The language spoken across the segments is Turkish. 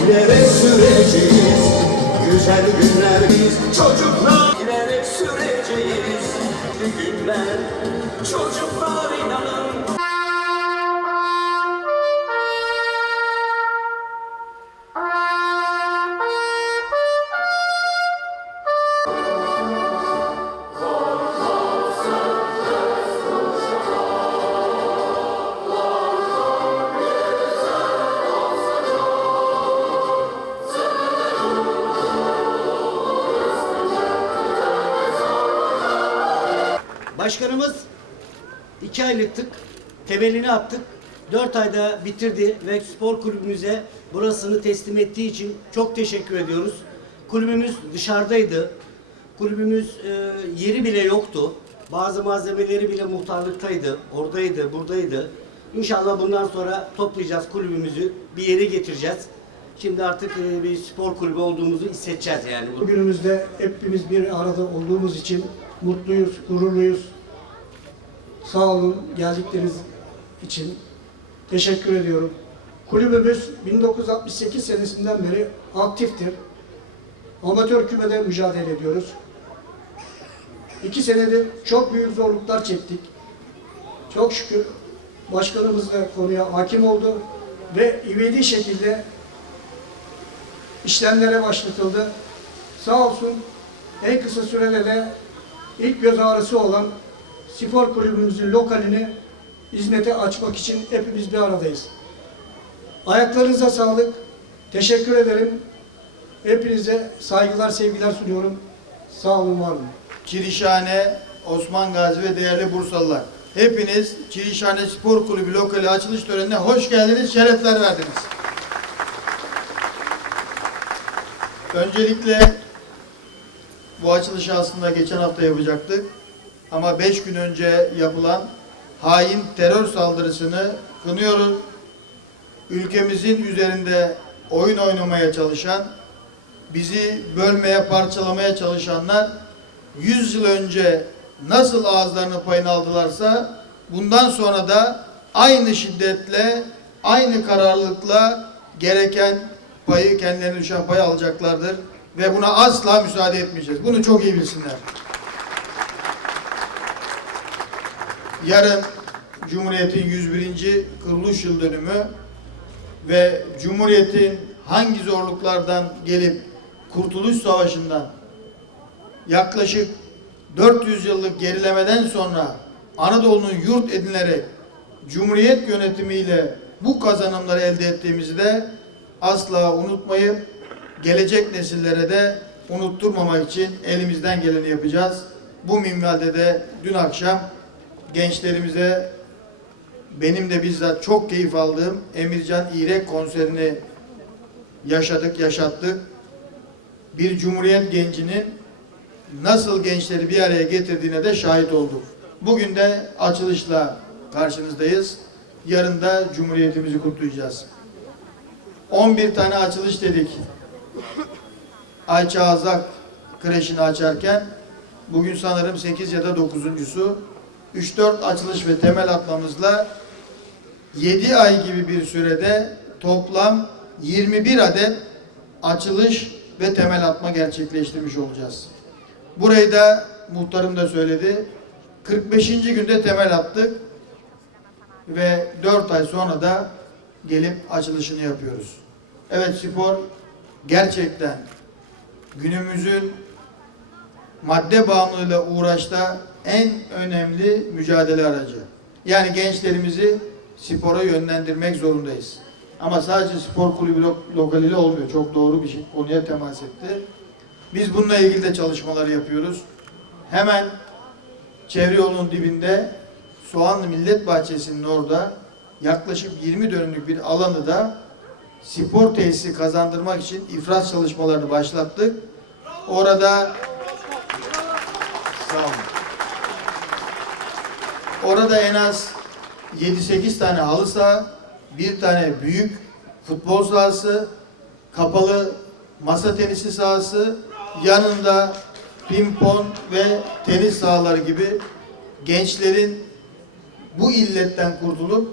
birliklere süreceğiz. Güzel günler biz çocuklar. Bilerek süreceğiz. Günler çocuklar Başkanımız iki aylıktık, temelini attık. Dört ayda bitirdi ve spor kulübümüze burasını teslim ettiği için çok teşekkür ediyoruz. Kulübümüz dışarıdaydı. Kulübümüz e, yeri bile yoktu. Bazı malzemeleri bile muhtarlıktaydı. Oradaydı, buradaydı. İnşallah bundan sonra toplayacağız kulübümüzü, bir yere getireceğiz. Şimdi artık e, bir spor kulübü olduğumuzu hissedeceğiz yani. Bugünümüzde hepimiz bir arada olduğumuz için mutluyuz, gururluyuz. Sağ olun geldikleriniz için. Teşekkür ediyorum. Kulübümüz 1968 senesinden beri aktiftir. Amatör kümede mücadele ediyoruz. İki senedir çok büyük zorluklar çektik. Çok şükür başkanımız da konuya hakim oldu ve ivedi şekilde işlemlere başlatıldı. Sağ olsun en kısa sürede de ilk göz ağrısı olan spor kulübümüzün lokalini hizmete açmak için hepimiz bir aradayız. Ayaklarınıza sağlık. Teşekkür ederim. Hepinize saygılar, sevgiler sunuyorum. Sağ olun, var olun. Çirişhane, Osman Gazi ve değerli Bursalılar. Hepiniz Çirişhane Spor Kulübü lokali açılış törenine hoş geldiniz, şerefler verdiniz. Öncelikle bu açılışı aslında geçen hafta yapacaktık. Ama beş gün önce yapılan hain terör saldırısını kınıyoruz. Ülkemizin üzerinde oyun oynamaya çalışan, bizi bölmeye, parçalamaya çalışanlar 100 yıl önce nasıl ağızlarını payını aldılarsa bundan sonra da aynı şiddetle, aynı kararlılıkla gereken payı, kendilerine düşen payı alacaklardır. Ve buna asla müsaade etmeyeceğiz. Bunu çok iyi bilsinler. Yarın Cumhuriyet'in 101. kuruluş yıl dönümü ve Cumhuriyet'in hangi zorluklardan gelip Kurtuluş Savaşı'ndan yaklaşık 400 yıllık gerilemeden sonra Anadolu'nun yurt edinilerek Cumhuriyet yönetimiyle bu kazanımları elde ettiğimizi de asla unutmayıp gelecek nesillere de unutturmamak için elimizden geleni yapacağız. Bu minvalde de dün akşam gençlerimize benim de bizzat çok keyif aldığım Emircan İrek konserini yaşadık, yaşattık. Bir Cumhuriyet gencinin nasıl gençleri bir araya getirdiğine de şahit olduk. Bugün de açılışla karşınızdayız. Yarın da Cumhuriyetimizi kutlayacağız. 11 tane açılış dedik. Ayça Azak kreşini açarken bugün sanırım 8 ya da 9.sü 3-4 açılış ve temel atmamızla 7 ay gibi bir sürede toplam 21 adet açılış ve temel atma gerçekleştirmiş olacağız. Burayı da muhtarım da söyledi. 45. günde temel attık ve 4 ay sonra da gelip açılışını yapıyoruz. Evet spor gerçekten günümüzün madde bağımlılığıyla uğraşta en önemli mücadele aracı. Yani gençlerimizi spora yönlendirmek zorundayız. Ama sadece spor kulübü lo- lokaliyle olmuyor. Çok doğru bir şey, konuya temas etti. Biz bununla ilgili de çalışmalar yapıyoruz. Hemen çevre yolunun dibinde Soğanlı Millet Bahçesi'nin orada yaklaşık 20 dönümlük bir alanı da spor tesisi kazandırmak için ifraz çalışmalarını başlattık. Orada sağ olun. Orada en az 7-8 tane halı saha, bir tane büyük futbol sahası, kapalı masa tenisi sahası, yanında pimpon ve tenis sahaları gibi gençlerin bu illetten kurtulup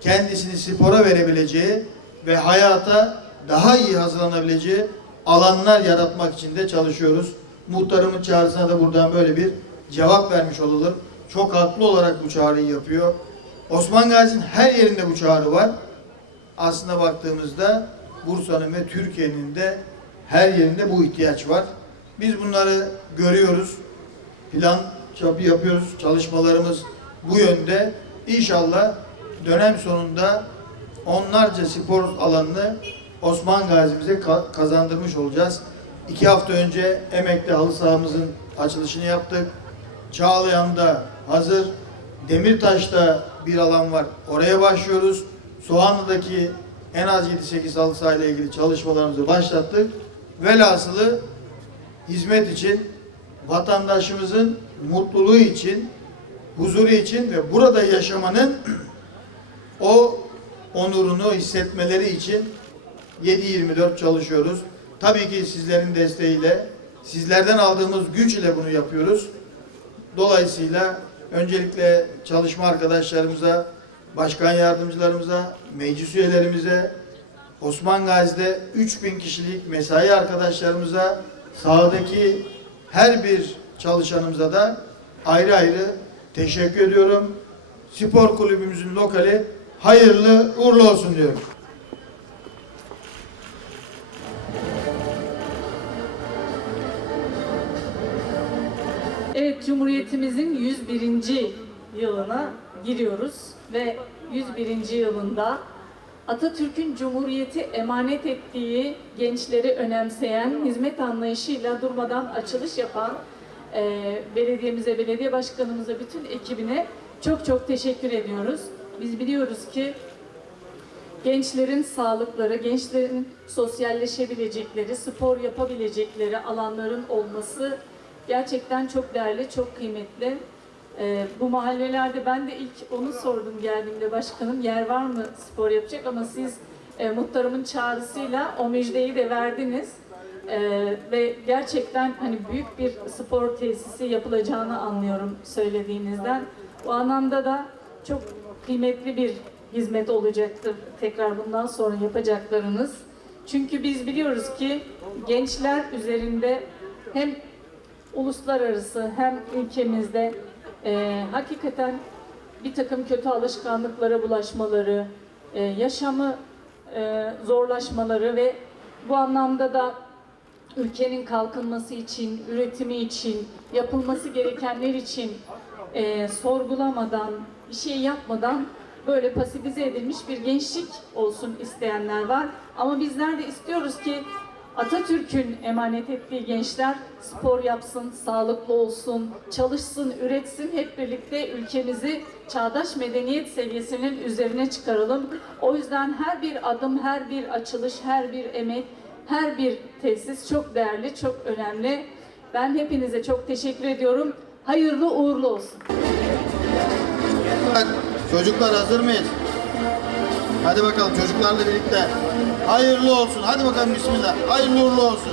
kendisini spora verebileceği ve hayata daha iyi hazırlanabileceği alanlar yaratmak için de çalışıyoruz. Muhtarımın çağrısına da buradan böyle bir cevap vermiş olalım. Çok haklı olarak bu çağrıyı yapıyor. Osman Gazi'nin her yerinde bu çağrı var. Aslında baktığımızda Bursa'nın ve Türkiye'nin de her yerinde bu ihtiyaç var. Biz bunları görüyoruz. Plan çapı yapıyoruz. Çalışmalarımız bu yönde. İnşallah dönem sonunda onlarca spor alanını Osman Gazi'mize ka- kazandırmış olacağız. İki hafta önce Emek'te halı sahamızın açılışını yaptık. Çağlayan'da hazır. Demirtaş'ta bir alan var. Oraya başlıyoruz. Soğanlı'daki en az 7-8 halı sahayla ilgili çalışmalarımızı başlattık. Velhasılı hizmet için, vatandaşımızın mutluluğu için, huzuru için ve burada yaşamanın o onurunu hissetmeleri için 7-24 çalışıyoruz. Tabii ki sizlerin desteğiyle, sizlerden aldığımız güç ile bunu yapıyoruz. Dolayısıyla öncelikle çalışma arkadaşlarımıza, başkan yardımcılarımıza, meclis üyelerimize, Osman Gazi'de 3000 kişilik mesai arkadaşlarımıza, sahadaki her bir çalışanımıza da ayrı ayrı teşekkür ediyorum. Spor kulübümüzün lokali hayırlı uğurlu olsun diyorum. Evet, Cumhuriyetimizin 101. yılına giriyoruz ve 101. yılında Atatürk'ün Cumhuriyeti emanet ettiği gençleri önemseyen, hizmet anlayışıyla durmadan açılış yapan e, belediyemize, belediye başkanımıza, bütün ekibine çok çok teşekkür ediyoruz. Biz biliyoruz ki gençlerin sağlıkları, gençlerin sosyalleşebilecekleri, spor yapabilecekleri alanların olması gerçekten çok değerli, çok kıymetli. Ee, bu mahallelerde ben de ilk onu sordum geldiğimde başkanım yer var mı spor yapacak ama siz e, muhtarımın çağrısıyla o müjdeyi de verdiniz. Ee, ve gerçekten hani büyük bir spor tesisi yapılacağını anlıyorum söylediğinizden. Bu anlamda da çok kıymetli bir hizmet olacaktır tekrar bundan sonra yapacaklarınız. Çünkü biz biliyoruz ki gençler üzerinde hem uluslararası hem ülkemizde e, hakikaten bir takım kötü alışkanlıklara bulaşmaları, e, yaşamı e, zorlaşmaları ve bu anlamda da ülkenin kalkınması için, üretimi için, yapılması gerekenler için e, sorgulamadan, bir şey yapmadan böyle pasifize edilmiş bir gençlik olsun isteyenler var. Ama bizler de istiyoruz ki Atatürk'ün emanet ettiği gençler spor yapsın, sağlıklı olsun, çalışsın, üretsin. Hep birlikte ülkemizi çağdaş medeniyet seviyesinin üzerine çıkaralım. O yüzden her bir adım, her bir açılış, her bir emek, her bir tesis çok değerli, çok önemli. Ben hepinize çok teşekkür ediyorum. Hayırlı uğurlu olsun. Çocuklar hazır mıyız? Hadi bakalım çocuklarla birlikte. Hayırlı olsun. Hadi bakalım bismillah. Hayırlı uğurlu olsun.